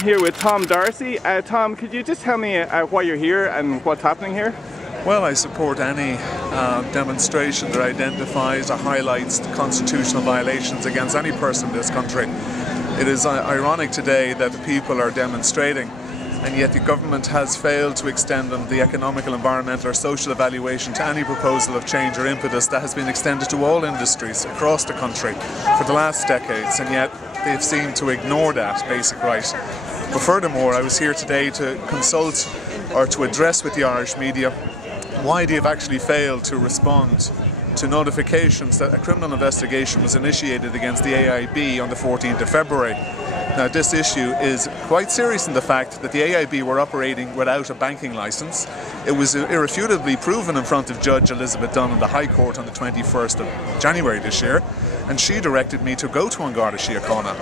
Here with Tom Darcy. Tom, could you just tell me why you're here and what's happening here? Well, I support any demonstration that identifies or highlights the constitutional violations against any person in this country. It is ironic today that the people are demonstrating, and yet the government has failed to extend them the economical, environmental or social evaluation to any proposal of change or impetus that has been extended to all industries across the country for the last decades, and yet they've seemed to ignore that basic right. But furthermore, I was here today to consult or to address with the Irish media why they have actually failed to respond to notifications that a criminal investigation was initiated against the AIB on the 14th of February. Now, this issue is quite serious in the fact that the AIB were operating without a banking licence. It was irrefutably proven in front of Judge Elizabeth Dunn in the High Court on the 21st of January this year, and she directed me to go to An Garda Síochána.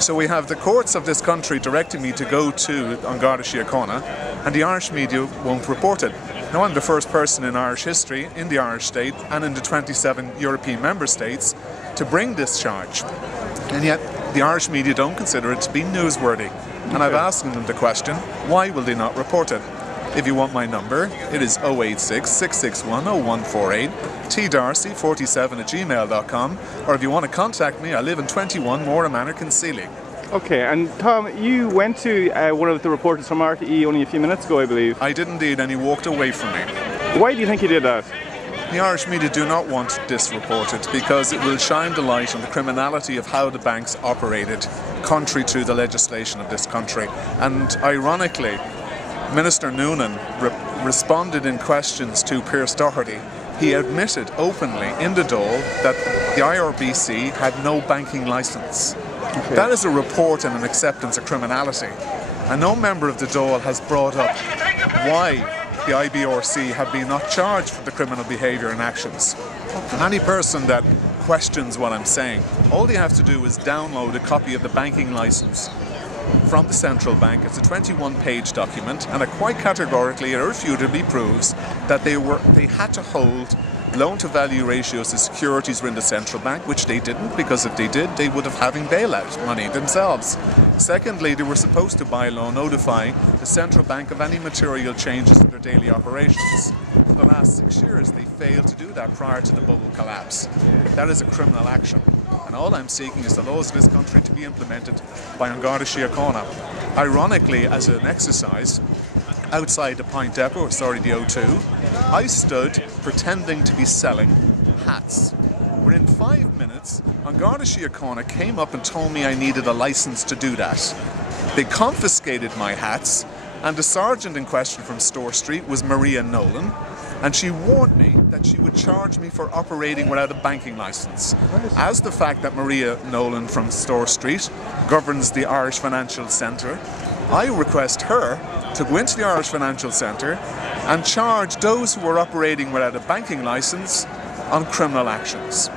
So we have the courts of this country directing me to go to An Garda Síochána, and the Irish media won't report it. Now, I'm the first person in Irish history, in the Irish state and in the 27 European member states to bring this charge, and yet the Irish media don't consider it to be newsworthy. And I've asked them the question, why will they not report it? If you want my number, it is 086 661 0148, tdarcy47@gmail.com, or if you want to contact me, I live in 21 Mora Manor, Concealy. Okay, and Tom, you went to one of the reporters from RTE only a few minutes ago, I believe. I did indeed, and he walked away from me. Why do you think he did that? The Irish media do not want this reported because it will shine the light on the criminality of how the banks operated, contrary to the legislation of this country. And ironically, Minister Noonan responded in questions to Pearse Doherty. He admitted openly in the Dáil that the IRBC had no banking licence. Okay. That is a report and an acceptance of criminality. And no member of the Dáil has brought up why the IBRC have been not charged for the criminal behaviour and actions. And any person that questions what I'm saying, all they have to do is download a copy of the banking licence from the central bank. It's a 21-page document, and it quite categorically and irrefutably proves that they had to hold loan-to-value ratios as securities were in the central bank, which they didn't, because if they did, they would have having bailout money themselves. Secondly, they were supposed to by law notify the central bank of any material changes in their daily operations. For the last 6 years, they failed to do that prior to the bubble collapse. That is a criminal action, and all I'm seeking is the laws of this country to be implemented by An Garda Síochána. Ironically, as an exercise, outside the Pint Depot, the O2, I stood pretending to be selling hats. Within 5 minutes, An Garda Síochána came up and told me I needed a licence to do that. They confiscated my hats, and the sergeant in question from Store Street was Maria Nolan, and she warned me that she would charge me for operating without a banking licence. As the fact that Maria Nolan from Store Street governs the Irish Financial Centre, I request her to go into the Irish Financial Centre and charge those who are operating without a banking licence on criminal actions.